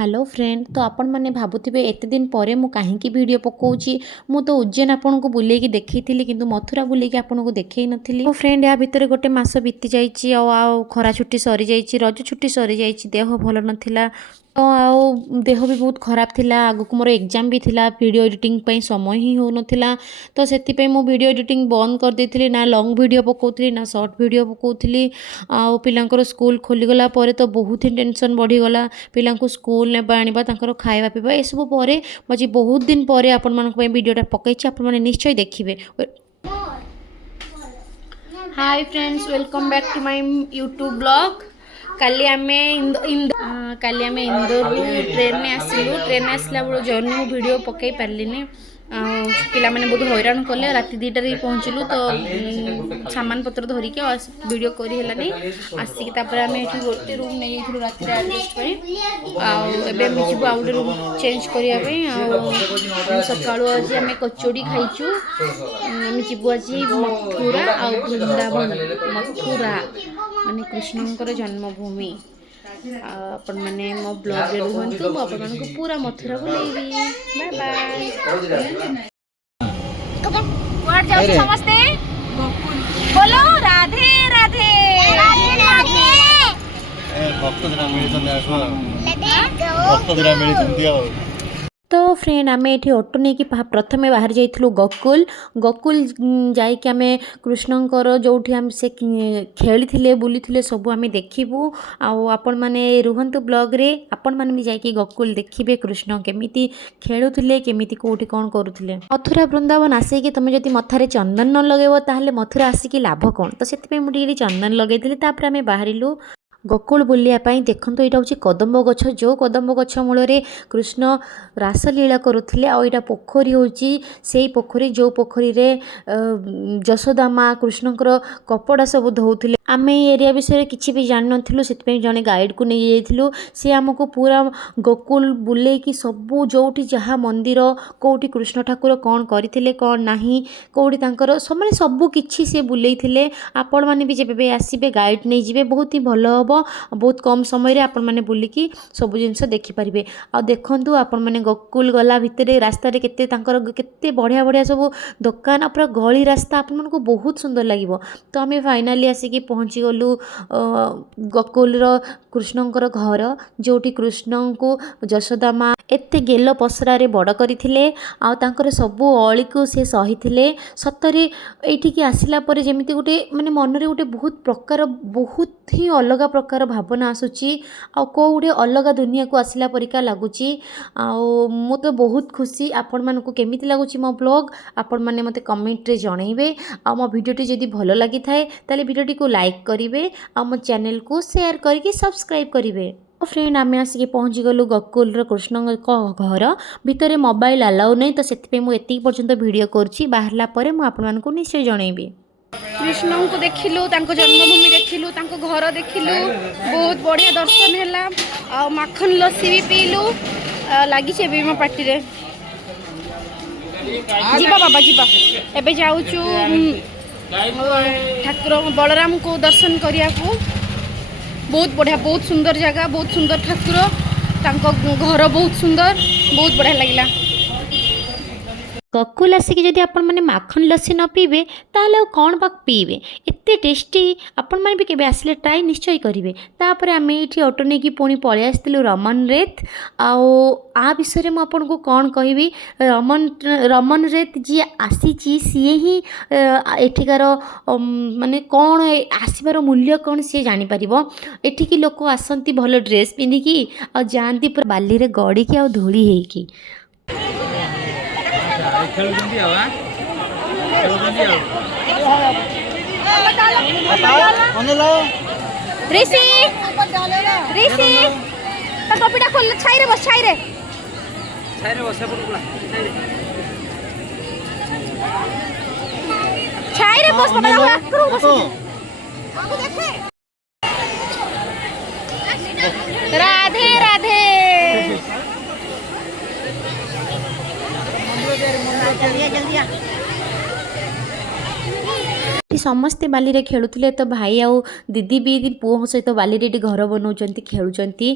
Hello friend तो आपण मैंने भावुवे एत दिन पर मु कहीं वीडियो पकाऊँगी मु तो उज्जैन आपन को बुलेकी देखी किंतु मथुरा बुलेकी आपन को देखई नी तो फ्रेंड या भितर गोटे मस बीती जाइए खरा छुट्टी सरी जाइए रज छुट्टी सरी जाइए देह भल नाला तो देह भी बहुत खराब थिला आगक मोर एग्जाम भी थिला वीडियो एडिटिंग पे समय ही हो नाला तो से मु वीडियो एडिटिंग बंद कर देती ना लॉन्ग वीडियो पकाउली ना शॉर्ट वीडियो पकाउली आ पिलांकर स्कूल खोलीगला तो बहुत ही टेंशन बढ़ीगला पिला स्कूल नेबा आनिबा तांकर खाଇବା पिबा ए सब परे मजी बहुत दिन परे आपण मानक पे वीडियोटा पकईछि आपण माने निश्चय देखिबे। Hi friends welcome back to my YouTube blog. काली आमे इंदोर ट्रेन में आसिलु ट्रेन आसला बेलू जर्नी वीडियो पकई पारलिनी पिला मैंने बहुत हैरान कले राति 2टार पहुँचलु तो सामान पत्र धरिक वीडियो करनी आसिक आम ये गोटे रूम नहीं राति एडजस्ट कर जीव आउ गए रूम चेंज करने सका आज आम कचोड़ी खाइचु आम जीव आज मथुरा आ वृंदावन मथुरा माने कृष्णंकर जन्मभूमि आपण मैंने मो ब्लॉग रे रुहंतु मो आपण मानको पूरा मथुरा बुलेबी। बाय बाय वाट जाउ समस्ते बोलो राधे राधे राधे राधे भक्त दिना मिलितन आसो भक्त दिना मिलितन तो फ्रेंड आम ये ऑटो नहीं कि प्रथम बाहर जाइलु गोकुल गोकुल जाइक आम कृष्णंकर जो आम से खेली बुली सब आम देखू आपण मैंने रुहंतु ब्लॉग रे आपण मैंने भी जाइए गोकुल देखिए कृष्ण केमिति खेलुले केमिति कोठी कौन करुले। मथुरा वृंदावन आसिक तुम जब मथारे चंदन न लगेब ताहले मथुरा आसिक लाभ कौन तो से मुझे चंदन लगेली आम बाहरिलु गोकुल बुलियापाई देखो यहाँ हूँ कदम्ब गछ जो कदम्ब गछ मूल कृष्ण रासलीला करुले आईटा पोखरी हूँ से पोखरी जो पोखरी रे यशोदा माँ कृष्णकर कपड़ा सब धोते आम एरिया विषय किसी भी जान नु से जड़े गाइड को नहीं जाइलु सी आमको पूरा गोकुल बुलेकी सबू जो जहाँ मंदिर कौटी कृष्ण ठाकुर कौन करते कौन ना कौटी मैंने सबू किसी सी बुले आपण मैंने भी जब आसबे गाइड नहीं जी बहुत ही भल हम बहुत कम समय रे आपण माने बुलिकी सब जिनस देखिपारे आ देखंतु आपण माने गोकुल गला भितर रास्ता केते केते बढ़िया बढ़िया सब दुकान पूरा गली रास्ता आपण मानको बहुत सुंदर लागिवो। तो आम फाइनाली आसिक पहुँची गलु गोकुल कृष्णंकर घर जोटी कृष्ण को यशोदा माँ एते गेल पसरा बड़ करथिले आ तांकर सबु अली को से सही थिले सतरे एठिकी आसिला परे जेमिति गोटे माने मन रे गोटे बहुत प्रकार बहुत ही अलग प्रकार भावना आसूची आ को गोटे अलग दुनिया को आसिला परिका लगुची आ मु तो बहुत खुशी आपण मानको केमिति लगुची मो ब्लॉग आपण माने मते कमेंट रे जणैबे आ मो वीडियोटी जदी भलो लागि थाए ताले वीडियोटी को लाइक करिवे आ मो चैनल को शेयर करके सब्सक्राइब करिवे। फ्रेंड आम आसिक पहुँची गलु गोकुल कृष्ण घर भितर मोबाइल अलाउ नहीं तो से मुझे पर्यंत वीडियो करुँची बाहरला परे मु आपण मानकु निश्चय जनइबी। कृष्ण को देखिलु तांको जन्मभूमि देखिलु तांको घर देखिलु बहुत बढ़िया दर्शन हैला आ माखन लस्सी भी पीलु लागि छे बीमा पार्टी रे जीवा बाबा जीवा एबे जाउचु ठाकुर बलराम को दर्शन करिया को बहुत बढ़िया बहुत सुंदर जगह बहुत सुंदर ठाकुर तांको घर बहुत सुंदर बहुत बढ़िया लगिला। गोकुल आसिक जदि आपण माने माखन लस्सी न पीबे ताले कौन पाक पीबे एते टेस्टी आपण माने भी केबे आसिले ट्राई निश्चय करिवे। तापर आमे एठी ऑटो नै कि पुणी पळे आस्तिलु रमन रेत आ विषय में आपन को कौन कहबी रमन रेत जी आसीची सी ही एठिकार माने कौन आसबार मूल्य कौन सी जानी परिबो। एठिकी लोक आसंती भल ड्रेस पिंधिकी आ जांती पूरा बाली रे गड़ी की आ धूली हेकी ऋषि ऋषि कॉपीटा खोल छाई रे बस छाई रे बस बाबा करो बस राधे राधे ସମସ୍ତେ ବାଲିରେ ଖେଳୁଥିଲେ ତ ଭାଇ ଆଉ ଦିଦି ବି ପୁଅ ସହିତ ବାଲିରେ ଏଠି ଘର ବନାଉଛନ୍ତି ଖେଳୁଛନ୍ତି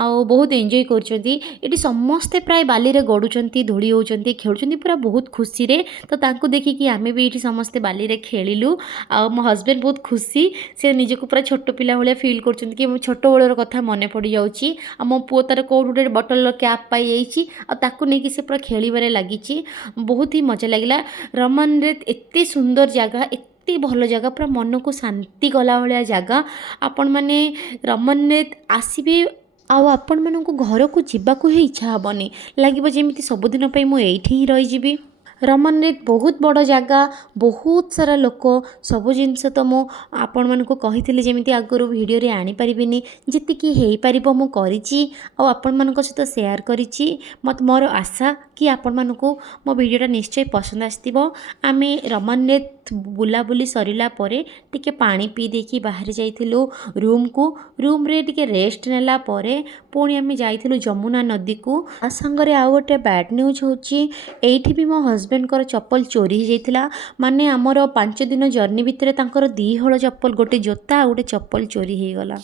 ଆଉ ବହୁତ ଏନ୍ଜୟ କରୁଛନ୍ତି। ଏଠି ସମସ୍ତେ ପ୍ରାୟ ବାଲିରେ ଗଡ଼ୁଛନ୍ତି ଧୂଳି ହେଉଛନ୍ତି ଖେଳୁଛନ୍ତି ପୁରା ବହୁତ ଖୁସିରେ। ତ ତାଙ୍କୁ ଦେଖିକି ଆମେ ବି ଏଠି ସମସ୍ତେ ବାଲିରେ ଖେଳିଲୁ ଆଉ ମୋ ହଜବେଣ୍ଡ ବହୁତ ଖୁସି ସେ ନିଜକୁ ପୁରା ଛୋଟ ପିଲା ଭଳିଆ ଫିଲ୍ କରୁଛନ୍ତି କି ମୋ ଛୋଟବେଳର କଥା ମନେ ପଡ଼ିଯାଉଛି। ଆଉ ମୋ ପୁଅ ତାର କେଉଁଠୁ ଗୋଟେ ବଟଲର କ୍ୟାପ୍ ପାଇଯାଇଛି ଆଉ ତାକୁ ନେଇକି ସେ ପୁରା ଖେଳିବାରେ ଲାଗିଛି। ବହୁତ ହି ମଜା ଲାଗିଲା। ରମନରେ ଏତେ ସୁନ୍ଦର ଜାଗା ଏତେ ଭଲ ଜାଗା ପୁରା ମନକୁ ଶାନ୍ତି କଲା ଭଳିଆ ଜାଗା। ଆପଣମାନେ ରମନରେ ଆସିବେ ଆଉ ଆପଣମାନଙ୍କୁ ଘରକୁ ଯିବାକୁ ହିଁ ଇଚ୍ଛା ହେବନି ଲାଗିବ ଯେମିତି ସବୁଦିନ ପାଇଁ ମୁଁ ଏଇଠି ହିଁ ରହିଯିବି। ରମନରେ ବହୁତ ବଡ଼ ଜାଗା ବହୁତ ସାରା ଲୋକ ସବୁ ଜିନିଷ ତ ମୁଁ ଆପଣମାନଙ୍କୁ କହିଥିଲି ଯେମିତି ଆଗରୁ ଭିଡ଼ିଓରେ ଆଣିପାରିବିନି ଯେତିକି ହେଇପାରିବ ମୁଁ କରିଛି ଆଉ ଆପଣମାନଙ୍କ ସହିତ ସେୟାର କରିଛି। ମୋର ଆଶା କି ଆପଣମାନଙ୍କୁ ମୋ ଭିଡ଼ିଓଟା ନିଶ୍ଚୟ ପସନ୍ଦ ଆସିଥିବ। ଆମେ ରମନରେ ବୁଲାବୁଲି ସରିଲା ପରେ ଟିକେ ପାଣି ପିଇ ଦେଇକି ବାହାରି ଯାଇଥିଲୁ ରୁମ୍ରେ ଟିକେ ରେଷ୍ଟ ନେଲା ପରେ ପୁଣି ଆମେ ଯାଇଥିଲୁ ଯମୁନା ନଦୀକୁ। ତା ସାଙ୍ଗରେ ଆଉ ଗୋଟେ ବ୍ୟାଡ୍ ନ୍ୟୁଜ୍ ହେଉଛି ଏଇଠି ବି ମୋ ହଜବେଣ୍ଡଙ୍କର ଚପଲ ଚୋରି ହେଇଯାଇଥିଲା। ମାନେ ଆମର 5 ଦିନ ଜର୍ଣ୍ଣି ଭିତରେ ତାଙ୍କର 2 ହଳ ଚପଲ ଗୋଟେ ଜୋତା ଆଉ ଗୋଟେ ଚପଲ ଚୋରି ହେଇଗଲା।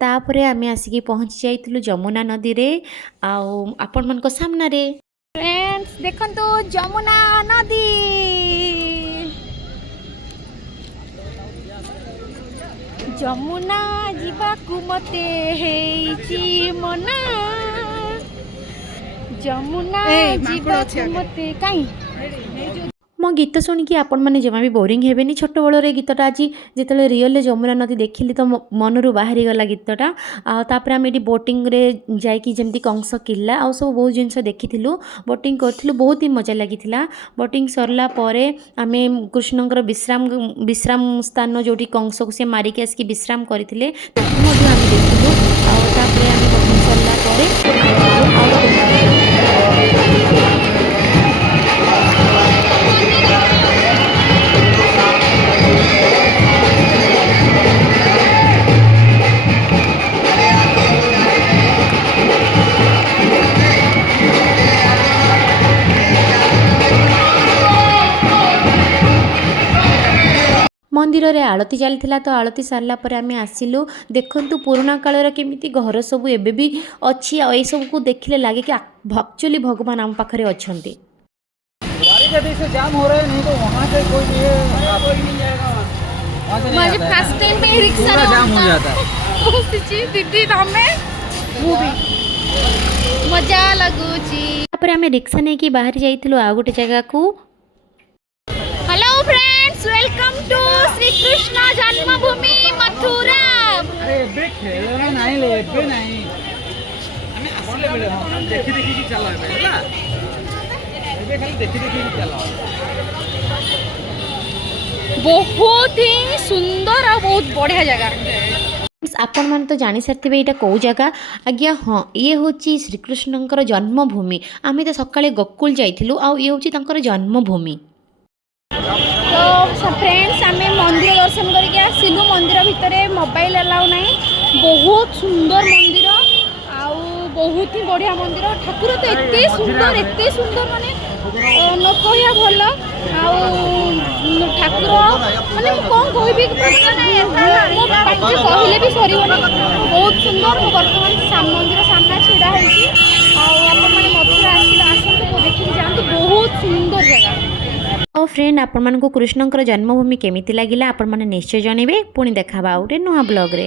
ତାପରେ ଆମେ ଆସିକି ପହଞ୍ଚି ଯାଇଥିଲୁ ଯମୁନା ନଦୀରେ ଆଉ ଆପଣମାନଙ୍କ ସାମ୍ନାରେ फ्रेंड्स देखंतु जमुना नदी जमुना जीवाकु मते हेइची मना जमुना जीवाकु मते काई ମୋ ଗୀତ ଶୁଣିକି ଆପଣମାନେ ଜମା ବି ବୋରିଂ ହେବେନି। ଛୋଟବେଳର ଏ ଗୀତଟା ଆଜି ଯେତେବେଳେ ରିଅଲରେ ଯମୁନା ନଦୀ ଦେଖିଲି ତ ମନରୁ ବାହାରିଗଲା ଗୀତଟା। ଆଉ ତାପରେ ଆମେ ଏଠି ବୋଟିଂରେ ଯାଇକି ଯେମିତି କଂସ କିଲ୍ଲା ଆଉ ସବୁ ବହୁତ ଜିନିଷ ଦେଖିଥିଲୁ ବୋଟିଂ କରିଥିଲୁ ବହୁତ ହି ମଜା ଲାଗିଥିଲା। ବୋଟିଂ ସରିଲା ପରେ ଆମେ କୃଷ୍ଣଙ୍କର ବିଶ୍ରାମ ସ୍ଥାନ ଯେଉଁଠି କଂସକୁ ସେ ମାରିକି ଆସିକି ବିଶ୍ରାମ କରିଥିଲେ ତାକୁ ମଧ୍ୟ ଆମେ ଦେଖିଲୁ। ଆଉ ତାପରେ ଆମେ ବୋଟିଂ ସରିଲା ପରେ ମନ୍ଦିରରେ ଆଳତି ଚାଲିଥିଲା ତ ଆଳତି ସାରିଲା ପରେ ଆମେ ଆସିଲୁ। ଦେଖନ୍ତୁ ପୁରୁଣା କାଳର କେମିତି ଘର ସବୁ ଏବେ ବି ଅଛି ଆଉ ଏସବୁକୁ ଦେଖିଲେ ଲାଗେ କି ଆକ୍ଚୁଆଲି ଭଗବାନ ଆମ ପାଖରେ ଅଛନ୍ତି। मुझे फर्स्ट टाइम पे रिक्शा जाम हो जाता दीदी तमे मूवी मजा लगुची। तापर आमे रिक्शा नेकी बाहर जाइथिलु आ गोटे जगह को। Hello friends welcome to Shri Krishna Janmabhoomi Mathura. अरे एबे खेलना नहीं ले एबे नहीं हमें असले बेले देखि देखि की चला है ହେଲା एबे खाली देखि देखि की चला बहुत ही सुंदर और बहुत बढ़िया जगह। आपण मान तो जानी सारे यहाँ कौ जगह आज्ञा हाँ ये हूँ श्रीकृष्णकर जन्मभूमि। आम तो सकाଳେ गोकुल जाइलु आ ये हूँ जन्मभूमि। तो फ्रेंड्स आम मंदिर दर्शन करके आसिलु। मंदिर भितर मोबाइल अलाउ ना बहुत सुंदर मंदिर आउ बहुत ही बढ़िया मंदिर। ठाकुर तो एते सुंदर माने न कहया भल आउ ठाकुर माने कौन कहबी मो पाटे कहले भी सरीबनी बहुत सुंदर। मो वर्तमान मंदिर सामना छिड़ा होइछि आउ आपण माने मथुरा आसंतु देखि जांतु बहुत सुंदर जगह। तो फ्रेंड आपण मानकु कृष्णकर जन्मभूमि केमिति लागिला आपण माने निश्चय जणेबे। पुणी देखाबा आउटे नुआ ब्लॉग रे।